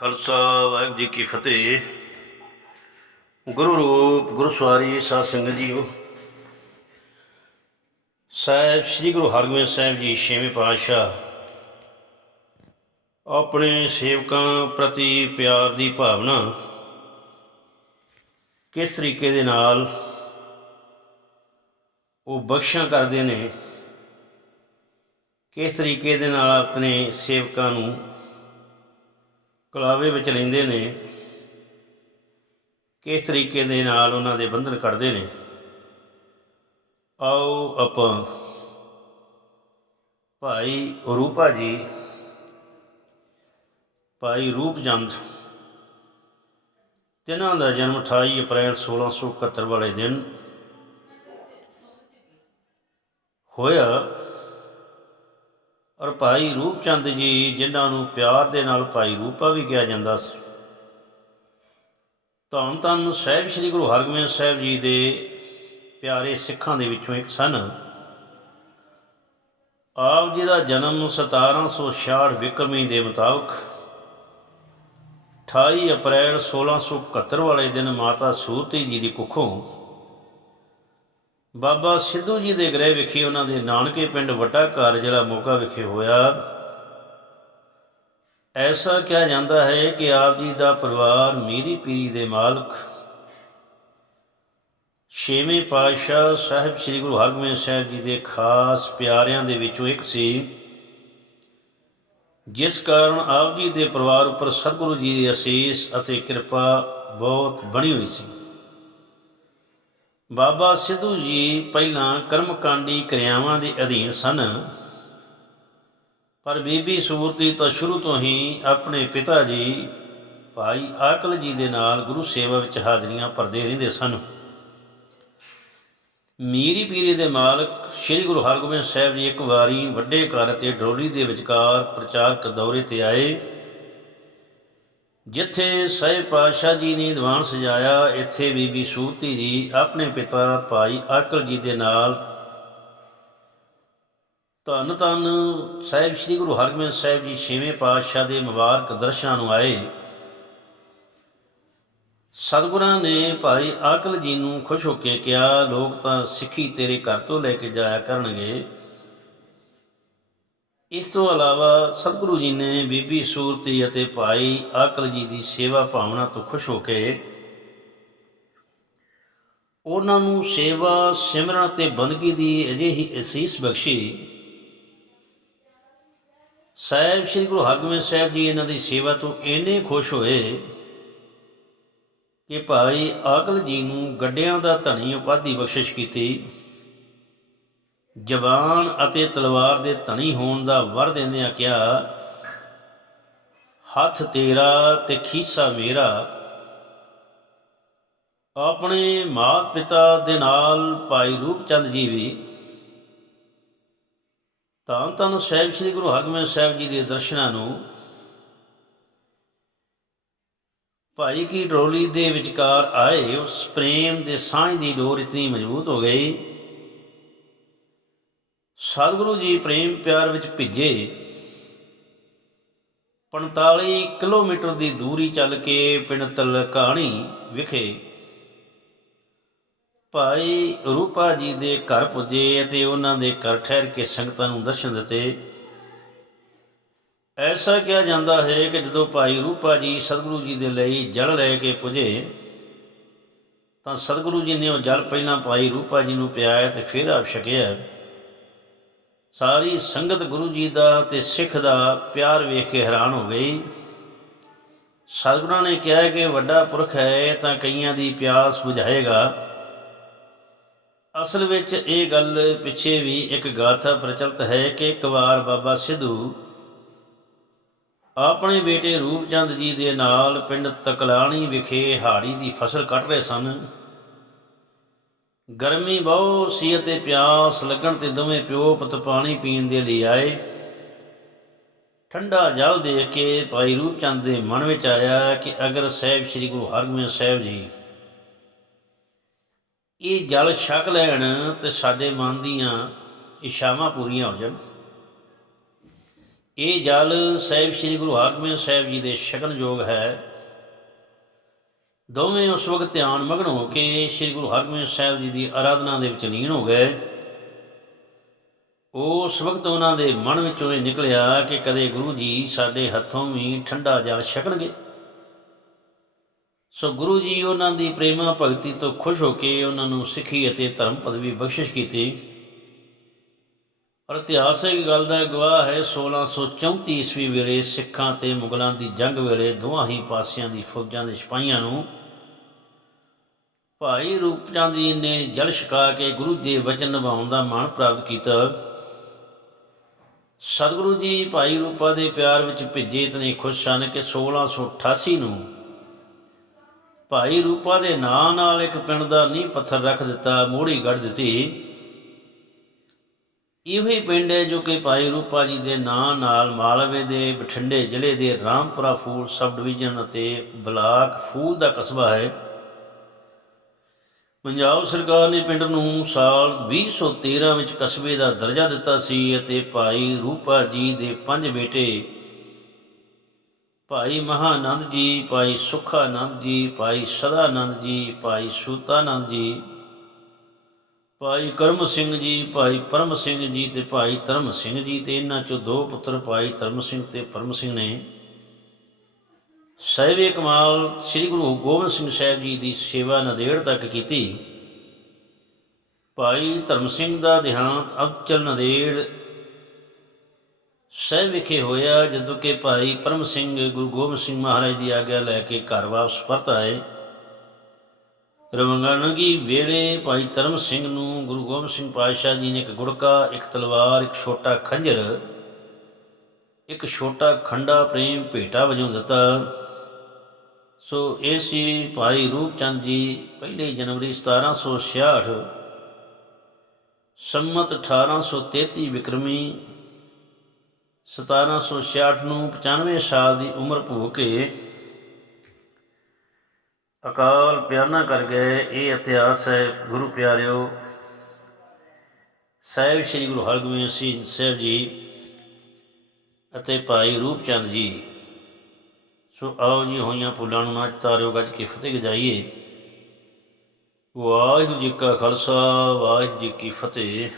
ਖਾਲਸਾ ਵਾਹਿਗੁਰੂ ਜੀ ਕੀ ਫਤਿਹ। ਗੁਰੂ ਰੂਪ ਗੁਰੂ ਸਵਾਰੀ ਸਾਧ ਸੰਗਤ ਜੀਓ। ਸਾਹਿਬ ਸ੍ਰੀ ਗੁਰੂ ਹਰਗੋਬਿੰਦ ਸਾਹਿਬ ਜੀ ਛੇਵੇਂ ਪਾਤਸ਼ਾਹ ਆਪਣੇ ਸੇਵਕਾਂ ਪ੍ਰਤੀ ਪਿਆਰ ਦੀ ਭਾਵਨਾ ਕਿਸ ਤਰੀਕੇ ਦੇ ਨਾਲ ਉਹ ਬਖਸ਼ਾਂ ਕਰਦੇ ਨੇ, ਕਿਸ ਤਰੀਕੇ ਦੇ ਨਾਲ ਆਪਣੇ ਸੇਵਕਾਂ ਨੂੰ ਕਲਾਵੇ ਵਿੱਚ ਲੈਂਦੇ ਨੇ, ਕਿਸ ਤਰੀਕੇ ਦੇ ਨਾਲ ਉਹਨਾਂ ਦੇ ਬੰਧਨ ਕੱਢਦੇ ਨੇ? ਆਓ ਆਪਾਂ ਭਾਈ ਰੂਪਾ ਜੀ, ਭਾਈ ਰੂਪਚੰਦ, ਤਿੰਨਾਂ ਦਾ ਜਨਮ 28 ਅਪ੍ਰੈਲ 1671 ਵਾਲੇ ਦਿਨ ਹੋਇਆ। ਔਰ ਭਾਈ ਰੂਪਚੰਦ ਜੀ, ਜਿਨ੍ਹਾਂ ਨੂੰ ਪਿਆਰ ਦੇ ਨਾਲ ਭਾਈ ਰੂਪਾ ਵੀ ਕਿਹਾ ਜਾਂਦਾ ਸੀ। ਧੰਨ ਧੰਨ ਸਾਹਿਬ ਸ੍ਰੀ ਗੁਰੂ ਹਰਗੋਬਿੰਦ ਸਾਹਿਬ ਜੀ ਦੇ ਪਿਆਰੇ ਸਿੱਖਾਂ ਦੇ ਵਿੱਚੋਂ ਇੱਕ ਸਨ। ਆਪ ਜੀ ਦਾ ਜਨਮ 1766 ਵਿਕਰਮੀ ਦੇ ਮੁਤਾਬਕ 28 ਅਪ੍ਰੈਲ 1671 ਵਾਲੇ ਦਿਨ ਮਾਤਾ ਸੂਰਤੀ ਜੀ ਦੀ ਕੁੱਖੋਂ ਬਾਬਾ ਸਿੱਧੂ ਜੀ ਦੇ ਗ੍ਰਹਿ ਵਿਖੇ ਉਹਨਾਂ ਦੇ ਨਾਨਕੇ ਪਿੰਡ ਵੱਡਾ ਘਰ ਜਿਹੜਾ ਮੋਗਾ ਵਿਖੇ ਹੋਇਆ। ਐਸਾ ਕਿਹਾ ਜਾਂਦਾ ਹੈ ਕਿ ਆਪ ਜੀ ਦਾ ਪਰਿਵਾਰ ਮੀਰੀ ਪੀਰੀ ਦੇ ਮਾਲਕ, ਛੇਵੇਂ ਪਾਤਸ਼ਾਹ ਸਾਹਿਬ ਸ੍ਰੀ ਗੁਰੂ ਹਰਗੋਬਿੰਦ ਸਾਹਿਬ ਜੀ ਦੇ ਖਾਸ ਪਿਆਰਿਆਂ ਦੇ ਵਿੱਚੋਂ ਇੱਕ ਸੀ। ਜਿਸ ਕਾਰਨ ਆਪ ਜੀ ਦੇ ਪਰਿਵਾਰ ਉੱਪਰ ਸਤਿਗੁਰੂ ਜੀ ਦੀ ਅਸੀਸ ਅਤੇ ਕਿਰਪਾ ਬਹੁਤ ਬਣੀ ਹੋਈ ਸੀ। ਬਾਬਾ ਸਿੱਧੂ ਜੀ ਪਹਿਲਾਂ ਕਰਮਕਾਂਡੀ ਕਿਰਿਆਵਾਂ ਦੇ ਅਧੀਨ ਸਨ। ਪਰ ਬੀਬੀ ਸੂਰਤੀ ਤਾਂ ਸ਼ੁਰੂ ਤੋਂ ਹੀ ਆਪਣੇ ਪਿਤਾ ਜੀ, ਭਾਈ ਆਕਲ ਜੀ ਦੇ ਨਾਲ ਗੁਰੂ ਸੇਵਾ ਵਿੱਚ ਹਾਜ਼ਰੀਆਂ ਭਰਦੇ ਰਹਿੰਦੇ ਸਨ। ਮੀਰੀ ਪੀਰੀ ਦੇ ਮਾਲਕ ਸ੍ਰੀ ਗੁਰੂ ਹਰਗੋਬਿੰਦ ਸਾਹਿਬ ਜੀ ਇੱਕ ਵਾਰੀ ਵੱਡੇ ਘਰ ਤੇ ਡੋਲੀ ਦੇ ਵਿਚਕਾਰ ਪ੍ਰਚਾਰਕ ਦੌਰੇ ਤੇ ਆਏ। ਜਿੱਥੇ ਸਹਿਬ ਪਾਤਸ਼ਾਹ ਜੀ ਨੇ ਦੀਵਾਨ ਸਜਾਇਆ, ਇੱਥੇ ਬੀਬੀ ਸੂਰਤੀ ਜੀ ਆਪਣੇ ਪਿਤਾ ਭਾਈ ਆਕਲ ਜੀ ਦੇ ਨਾਲ ਧੰਨ ਧੰਨ ਸਾਹਿਬ ਸ੍ਰੀ ਗੁਰੂ ਹਰਗੋਬਿੰਦ ਸਾਹਿਬ ਜੀ ਛੇਵੇਂ ਪਾਤਸ਼ਾਹ ਦੇ ਮੁਬਾਰਕ ਦਰਸ਼ਨਾਂ ਨੂੰ ਆਏ। ਸਤਿਗੁਰਾਂ ਨੇ ਭਾਈ ਆਕਲ ਜੀ ਨੂੰ ਖੁਸ਼ ਹੋ ਕੇ ਕਿਹਾ, ਲੋਕ ਤਾਂ ਸਿੱਖੀ ਤੇਰੇ ਘਰ ਤੋਂ ਲੈ ਕੇ ਜਾਇਆ ਕਰਨਗੇ। ਇਸ ਤੋਂ ਇਲਾਵਾ ਸਤਿਗੁਰੂ ਜੀ ਨੇ ਬੀਬੀ ਸੂਰਤੀ ਅਤੇ ਭਾਈ ਆਕਲ ਜੀ ਦੀ ਸੇਵਾ ਭਾਵਨਾ ਤੋਂ ਖੁਸ਼ ਹੋ ਕੇ ਉਹਨਾਂ ਨੂੰ ਸੇਵਾ, ਸਿਮਰਨ ਤੇ ਬੰਦਗੀ ਦੀ ਅਜਿਹੀ ਅਸੀਸ ਬਖਸ਼ੀ। ਸਾਹਿਬ ਸ੍ਰੀ ਗੁਰੂ ਹਰਗੋਬਿੰਦ ਸਾਹਿਬ ਜੀ ਇਹਨਾਂ ਦੀ ਸੇਵਾ ਤੋਂ ਇੰਨੇ ਖੁਸ਼ ਹੋਏ ਕਿ ਭਾਈ ਆਕਲ ਜੀ ਨੂੰ ਗੱਡਿਆਂ ਦਾ ਧਣੀ ਉਪਾਧੀ ਬਖਸ਼ਿਸ਼ ਕੀਤੀ। ਜਵਾਨ ਅਤੇ ਤਲਵਾਰ ਦੇ ਧਣੀ ਹੋਣ ਦਾ ਵਰ ਦਿੰਦਿਆਂ ਕਿਹਾ, ਹੱਥ ਤੇਰਾ ਤੇ ਖੀਸਾ ਮੇਰਾ। ਆਪਣੇ ਮਾਤ ਪਿਤਾ ਦੇ ਨਾਲ ਭਾਈ ਰੂਪਚੰਦ ਜੀ ਵੀ। ਤਾਂ ਤਨ ਸਾਹਿਬ ਸ੍ਰੀ ਗੁਰੂ ਹਰਗੋਬਿੰਦ ਸਾਹਿਬ ਜੀ ਦੇ ਦਰਸ਼ਨਾਂ ਨੂੰ ਭਾਈ ਕੀ ਡੋਲੀ ਦੇ ਵਿਚਕਾਰ ਆਏ, ਉਸ ਪ੍ਰੇਮ ਦੇ ਸਾਂਝ ਦੀ ਡੋਰ ਇਤਨੀ ਮਜ਼ਬੂਤ ਹੋ ਗਈ ਸਤਿਗੁਰੂ ਜੀ ਪ੍ਰੇਮ ਪਿਆਰ ਵਿੱਚ ਭਿੱਜੇ। 45 ਕਿਲੋਮੀਟਰ ਦੀ ਦੂਰੀ ਚੱਲ ਕੇ ਪਿੰਡ ਤਲਕਾਣੀ ਵਿਖੇ ਭਾਈ ਰੂਪਾ ਜੀ ਦੇ ਘਰ ਪੁੱਜੇ ਅਤੇ ਉਹਨਾਂ ਦੇ ਘਰ ਠਹਿਰ ਕੇ ਸੰਗਤਾਂ ਨੂੰ ਦਰਸ਼ਨ ਦਿੱਤੇ। ਐਸਾ ਕਿਹਾ ਜਾਂਦਾ ਹੈ ਕਿ ਜਦੋਂ ਭਾਈ ਰੂਪਾ ਜੀ ਸਤਿਗੁਰੂ ਜੀ ਦੇ ਲਈ ਜਲ ਲੈ ਕੇ ਪੁੱਜੇ, ਤਾਂ ਸਤਿਗੁਰੂ ਜੀ ਨੇ ਉਹ ਜਲ ਪਹਿਲਾਂ ਭਾਈ ਰੂਪਾ ਜੀ ਨੂੰ ਪਿਆਇਆ ਤੇ ਫਿਰ ਆਪ ਛਕਿਆ। ਸਾਰੀ ਸੰਗਤ ਗੁਰੂ ਜੀ ਦਾ ਤੇ ਸਿੱਖ ਦਾ ਪਿਆਰ ਵੇਖ ਕੇ ਹੈਰਾਨ ਹੋ ਗਈ। ਸਤਿਗੁਰਾਂ ਨੇ ਕਿਹਾ ਕਿ ਵੱਡਾ ਪੁਰਖ ਹੈ ਤਾਂ ਕਈਆਂ ਦੀ ਪਿਆਸ ਬੁਝਾਏਗਾ। ਅਸਲ ਵਿੱਚ ਇਹ ਗੱਲ ਪਿੱਛੇ ਵੀ ਇੱਕ ਗਾਥਾ ਪ੍ਰਚਲਿਤ ਹੈ ਕਿ ਇੱਕ ਵਾਰ ਬਾਬਾ ਸਿੱਧੂ ਆਪਣੇ ਬੇਟੇ ਰੂਪਚੰਦ ਜੀ ਦੇ ਨਾਲ ਪਿੰਡ ਤਕਲਾਣੀ ਵਿਖੇ ਹਾੜੀ ਦੀ ਫਸਲ ਕੱਟ ਰਹੇ ਸਨ। ਗਰਮੀ ਬਹੁਤ ਸੀ ਅਤੇ ਪਿਆਸ, ਲੱਗਣ ਤੇ ਦੋਵੇਂ ਪਿਓ ਪੁੱਤ ਪਾਣੀ ਪੀਣ ਦੇ ਲਈ ਆਏ। ਠੰਡਾ ਜਲ ਦੇਖ ਕੇ ਭਾਈ ਰੂਪਚੰਦ ਦੇ ਮਨ ਵਿੱਚ ਆਇਆ ਕਿ ਅਗਰ ਸਾਹਿਬ ਸ੍ਰੀ ਗੁਰੂ ਹਰਗੋਬਿੰਦ ਸਾਹਿਬ ਜੀ ਇਹ ਜਲ ਛਕ ਲੈਣ ਤੇ ਸਾਡੇ ਮਨ ਦੀਆਂ ਇਸ਼ਾਵਾਂ ਪੂਰੀਆਂ ਹੋ ਜਾਣ। ਇਹ ਜਲ ਸਾਹਿਬ ਸ੍ਰੀ ਗੁਰੂ ਹਰਗੋਬਿੰਦ ਸਾਹਿਬ ਜੀ ਦੇ ਸ਼ਗਨਯੋਗ ਹੈ। ਦੋਵੇਂ ਉਸ ਵਕਤ ਧਿਆਨ ਮਗਨ ਹੋ ਕੇ ਸ੍ਰੀ ਗੁਰੂ ਹਰਗੋਬਿੰਦ ਸਾਹਿਬ ਜੀ ਦੀ ਆਰਾਧਨਾ ਦੇ ਵਿੱਚ ਲੀਨ ਹੋ ਗਏ। ਉਸ ਵਕਤ ਉਹਨਾਂ ਦੇ ਮਨ ਵਿੱਚੋਂ ਇਹ ਨਿਕਲਿਆ ਕਿ ਕਦੇ ਗੁਰੂ ਜੀ ਸਾਡੇ ਹੱਥੋਂ ਵੀ ਠੰਡਾ ਜਲ ਛਕਣਗੇ। ਸੋ ਗੁਰੂ ਜੀ ਉਹਨਾਂ ਦੀ ਪ੍ਰੇਮਾ ਭਗਤੀ ਤੋਂ ਖੁਸ਼ ਹੋ ਕੇ ਉਹਨਾਂ ਨੂੰ ਸਿੱਖੀ ਅਤੇ ਧਰਮ ਪਦਵੀ ਬਖਸ਼ਿਸ਼ ਕੀਤੀ। ਔਰ ਇਤਿਹਾਸਿਕ ਗੱਲ ਦਾ ਗਵਾਹ ਹੈ 1634 ਈਸਵੀ ਵੇਲੇ ਸਿੱਖਾਂ ਤੇ ਮੁਗਲਾਂ ਦੀ ਜੰਗ ਵੇਲੇ ਦੋਹਾਂ ਹੀ ਪਾਸਿਆਂ ਦੀ ਫੌਜਾਂ ਦੇ ਸਿਪਾਹੀਆਂ ਨੂੰ ਭਾਈ ਰੂਪਚੰਦ ਜੀ ਨੇ ਜਲ ਛਕਾ ਕੇ ਗੁਰੂ ਦੇ ਵਚਨ ਨਿਭਾਉਣ ਦਾ ਮਾਣ ਪ੍ਰਾਪਤ ਕੀਤਾ। ਸਤਿਗੁਰੂ ਜੀ ਭਾਈ ਰੂਪਾ ਦੇ ਪਿਆਰ ਵਿੱਚ ਭਿੱਜੇ ਇਤਨੇ ਖੁਸ਼ ਸਨ ਕਿ 1688 ਨੂੰ ਭਾਈ ਰੂਪਾ ਦੇ ਨਾਂ ਨਾਲ ਇੱਕ ਪਿੰਡ ਦਾ ਨੀਂਹ ਪੱਥਰ ਰੱਖ ਦਿੱਤਾ ਮੋੜੀ ਗੜ ਦਿੱਤੀ। ਇਹੋ ਹੀ ਪਿੰਡ ਹੈ ਜੋ ਕਿ ਭਾਈ ਰੂਪਾ ਜੀ ਦੇ ਨਾਂ ਨਾਲ ਮਾਲਵੇ ਦੇ, ਬਠਿੰਡੇ ਜ਼ਿਲ੍ਹੇ ਦੇ ਰਾਮਪੁਰਾ ਫੂਲ ਸਬ ਡਿਵੀਜ਼ਨ ਅਤੇ ਬਲਾਕ ਫੂਲ ਦਾ ਕਸਬਾ ਹੈ। ਪੰਜਾਬ ਸਰਕਾਰ ਨੇ ਪਿੰਡ ਨੂੰ ਸਾਲ 2013 ਵਿੱਚ ਕਸਬੇ ਦਾ ਦਰਜਾ ਦਿੱਤਾ ਸੀ ਅਤੇ ਭਾਈ ਰੂਪਾ ਜੀ ਦੇ ਪੰਜ ਬੇਟੇ, ਭਾਈ ਮਹਾਨੰਦ ਜੀ, ਭਾਈ ਸੁਖਾਨੰਦ ਜੀ, ਭਾਈ ਸਦਾਨੰਦ ਜੀ, ਭਾਈ ਸੂਤਾਨੰਦ ਜੀ, ਭਾਈ ਕਰਮ ਸਿੰਘ ਜੀ, ਭਾਈ ਪਰਮ ਸਿੰਘ ਜੀ ਤੇ ਭਾਈ ਧਰਮ ਸਿੰਘ ਜੀ ਤੇ ਇਹਨਾਂ ਚੋਂ ਦੋ ਪੁੱਤਰ ਭਾਈ ਧਰਮ ਸਿੰਘ ਤੇ ਪਰਮ ਸਿੰਘ ਨੇ ਸਹਿਬੇ ਕਮਾਲ ਸ੍ਰੀ ਗੁਰੂ ਗੋਬਿੰਦ ਸਿੰਘ ਸਾਹਿਬ ਜੀ ਦੀ ਸੇਵਾ ਨਦੇੜ ਤੱਕ ਕੀਤੀ। ਭਾਈ ਧਰਮ ਸਿੰਘ ਦਾ ਦੇਹਾਂਤ ਅਬਚਲ ਨਦੇੜ ਸਾਹਿਬ ਵਿਖੇ ਹੋਇਆ, ਜਦੋਂ ਕਿ ਭਾਈ ਪਰਮ ਸਿੰਘ ਗੁਰੂ ਗੋਬਿੰਦ ਸਿੰਘ ਮਹਾਰਾਜ ਦੀ ਆਗਿਆ ਲੈ ਕੇ ਘਰ ਵਾਪਸ ਪਰਤ ਆਏ। ਰਵੰਗਣਗੀ ਵੇਲੇ ਭਾਈ ਧਰਮ ਸਿੰਘ ਨੂੰ ਗੁਰੂ ਗੋਬਿੰਦ ਸਿੰਘ ਪਾਤਸ਼ਾਹ ਜੀ ਨੇ ਇੱਕ ਗੁੜਕਾ, ਇੱਕ ਤਲਵਾਰ, ਇੱਕ ਛੋਟਾ ਖੰਜਰ, ਇੱਕ ਛੋਟਾ ਖੰਡਾ ਪ੍ਰੇਮ ਭੇਟਾ ਵਜੋਂ ਦਿੱਤਾ। ਸੋ ਇਹ ਸੀ ਭਾਈ ਰੂਪਚੰਦ ਜੀ ਪਹਿਲੇ ਜਨਵਰੀ 1766 ਸੰਮਤ 1833 ਵਿਕਰਮੀ 1766 ਨੂੰ 95 ਸਾਲ ਦੀ ਉਮਰ ਭੋਗ ਕੇ ਅਕਾਲ ਪਿਆਰਨਾ ਕਰ ਗਏ। ਇਹ ਇਤਿਹਾਸ ਹੈ ਗੁਰੂ ਪਿਆਰਿਓ, ਸਾਹਿਬ ਸ੍ਰੀ ਗੁਰੂ ਹਰਗੋਬਿੰਦ ਸਿੰਘ ਸਾਹਿਬ ਜੀ ਅਤੇ ਭਾਈ ਰੂਪਚੰਦ ਜੀ। ਸੋ ਆਓ ਜੀ, ਹੋਈਆਂ ਪੁੱਲਾਂ ਨੂੰ ਨਾ ਤਾਰਿਓ ਗੱਜ ਕੇ ਫਤਿਹ ਗਜਾਈਏ। ਵਾਹਿਗੁਰੂ ਜੀ ਕਾ ਖਾਲਸਾ, ਵਾਹਿਗੁਰੂ ਜੀ ਕੀ ਫਤਿਹ।